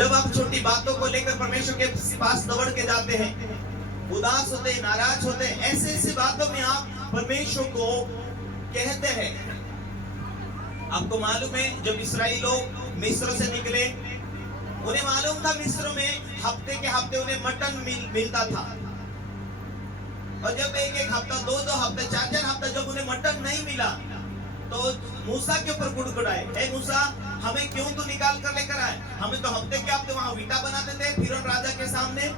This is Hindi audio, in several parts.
जब आप छोटी बातों को लेकर परमेश्वर के पास दौड़ के जाते हैं, उदास होते, नाराज होते, ऐसे ऐसी बातों में आप परमेश्वर को कहते हैं। आपको मालूम है जब इस्राएली लोग मिस्र से निकले, उन्हें मालूम था मिस्र में हफ्ते के हफ्ते उन्हें मटन मिलता था, और जब एक एक हफ्ता, दो दो हफ्ते, चार चार हफ्ता जब उन्हें मटन नहीं मिला तो मूसा के ऊपर गुड़गुड़ाए, हे मूसा, हमें क्यों तू निकाल कर लेकर आए? हमें तो हफ्ते के हफ्ते वहां वीटा बनाते थे फिरौन राजा के सामने,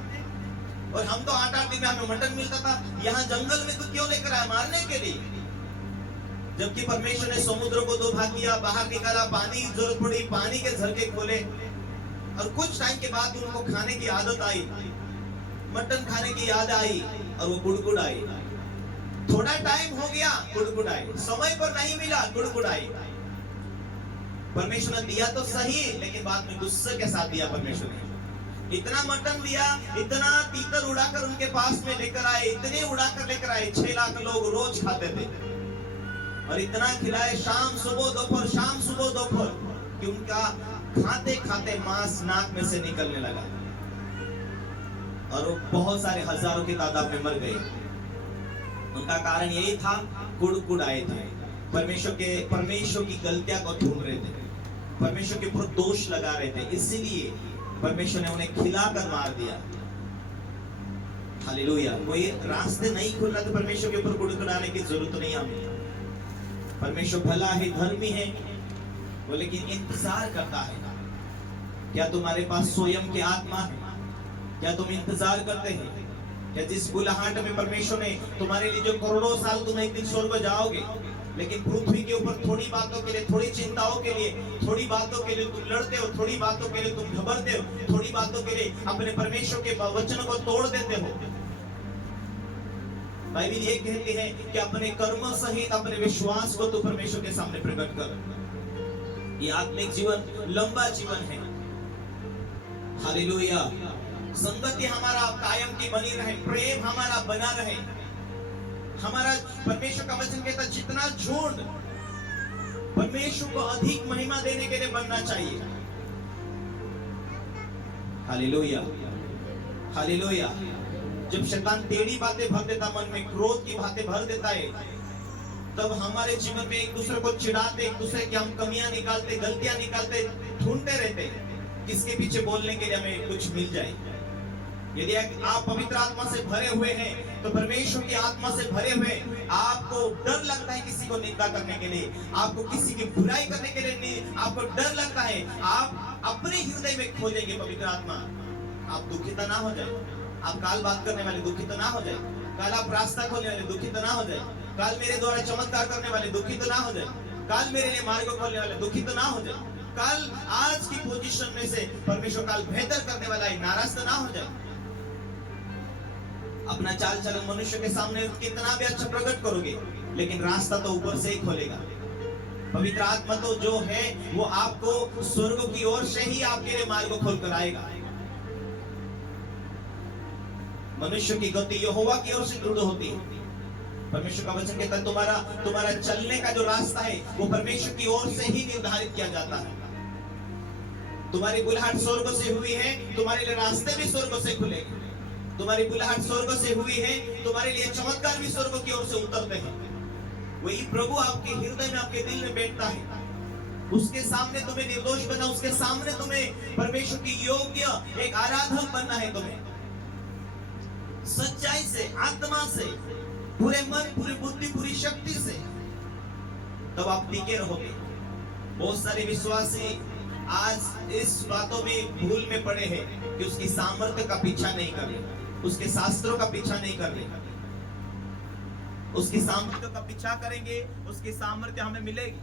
और हम तो 8-8 दिन में हमें मटन मिलता था। यहाँ जंगल में तू क्यों लेकर आया? मारने के लिए। जबकि परमेश्वर ने समुद्र को 2 भाग किया, बाहर निकाला, पानी की जरूरत पड़ी, पानी के झरके खोले, और कुछ टाइम के बाद उनको खाने की आदत आई, मटन खाने की याद आई, और वो गुड़गुड़ाई। थोड़ा टाइम हो गया, गुड़गुड़ाई, समय पर नहीं मिला, गुड़गुड़ाई। परमेश्वर ने दिया तो सही, लेकिन बाद में गुस्से के साथ दिया। परमेश्वर ने इतना मटन दिया, इतना तीतर उड़ाकर उनके पास में लेकर आए, इतने उड़ाकर लेकर आए, 6 लाख लोग रोज खाते थे, और इतना खिलाए शाम सुबह दोपहर, शाम सुबह दोपहर, कि उनका खाते खाते मांस नाक में से निकलने लगा, और वो बहुत सारे हजारों की तादाद में मर गए। उनका कारण यही था, गुड़गुड़ाए थे, परमेश्वर की गलतियां को ढूंढ रहे थे, परमेश्वर के ऊपर दोष लगा रहे थे, इसीलिए परमेश्वर ने उन्हें खिलाकर मार दिया। हालेलुया। कोई रास्ते नहीं खुल रहा तो परमेश्वर के ऊपर गुड़गुड़ाने की जरूरत नहीं हमें। परमेश्वर भला है, धर्मी है, वो लेकिन इंतजार करता है। क्या तुम्हारे पास स्वयं की आत्मा है? क्या तुम इंतजार करते हैं? क्या जिस बुलाहट में परमेश्वर ने तुम्हारे लिए जो करोड़ों साल तुम एक दिन स्वर्ग जाओगे, लेकिन पृथ्वी के ऊपर थोड़ी बातों के लिए, थोड़ी चिंताओं के लिए, थोड़ी बातों के लिए तुम लड़ते हो, थोड़ी बातों के लिए तुम घबरते हो, थोड़ी बातों के लिए अपने परमेश्वर के वचन को तोड़ देते हो। बाइबल ये कहती है कि अपने कर्म सहित अपने विश्वास को तो परमेश्वर के सामने प्रकट कर। ये आत्मिक जीवन लंबा जीवन है। हालेलुया। संगति हमारा कायम की बनी रहे, प्रेम हमारा बना रहे। हमारा परमेश्वर का वचन कहता है जितना झुंड परमेश्वर को अधिक महिमा देने के लिए बनना चाहिए। Hallelujah, hallelujah. जब शैतान टेढ़ी बातें भर देता, मन में क्रोध की बातें भर देता है, तब हमारे जीवन में एक दूसरे को चिढ़ाते, एक दूसरे की हम कमियां निकालते, गलतियां निकालते, ढूंढते रहते किसके पीछे बोलने के लिए हमें कुछ मिल जाए। यदि आप पवित्र आत्मा से भरे हुए हैं तो परमेश्वर की आत्मा से भरे हुए, आपको डर लगता है किसी को निंदा करने के लिए, आपको किसी की बुराई करने के लिए नहीं, आपको डर लगता है, आप अपने हृदय में खोजेंगे पवित्र आत्मा। आप दुखित ना हो जाए, आप काल बात करने वाले दुखित ना हो जाए, काल आप रास्ता खोलने वाले दुखित ना हो जाए, काल मेरे द्वारा चमत्कार करने वाले दुखित ना हो जाए, काल मेरे लिए मार्ग खोलने वाले दुखित ना हो जाए, काल आज की पोजीशन में से परमेश्वर काल बेहतर करने वाला है, नाराज ना हो जाए। अपना चाल चलन मनुष्य के सामने कितना भी अच्छा प्रकट करोगे, लेकिन रास्ता तो ऊपर से ही खोलेगा। पवित्र आत्मा तो जो है वो आपको स्वर्ग की ओर से ही आपके लिए मार्ग खोल कर आएगा। मनुष्य की गति यहोवा की ओर से दृढ़ होती है। परमेश्वर का वचन कहता है तुम्हारा चलने का जो रास्ता है वो परमेश्वर की ओर से ही निर्धारित किया जाता है। तुम्हारी बुलाहट स्वर्ग से हुई है, तुम्हारे लिए रास्ते भी स्वर्ग से खुलेंगे। तुम्हारी बुलाहट स्वर्ग से हुई है, तुम्हारे लिए चमत्कार भी स्वर्ग की ओर से उतरते हैं। वही प्रभु आपके हृदय में, आपके दिल में बैठता है। उसके सामने तुम्हें निर्दोष बनना, उसके सामने तुम्हें परमेश्वर की योग्य एक आराधक बनना है। तुम्हें सच्चाई से, आत्मा से, पूरे मन, पूरी बुद्धि, पूरी शक्ति से, तब आप टिके रहोगे। बहुत सारे विश्वासी आज इस बातों में भूल में पड़े हैं कि उसकी सामर्थ्य का पीछा नहीं कर रहे, उसके शास्त्रों का पीछा नहीं कर रहे। उसकी सामर्थ्य का पीछा करेंगे, उसकी सामर्थ्य हमें मिलेगी।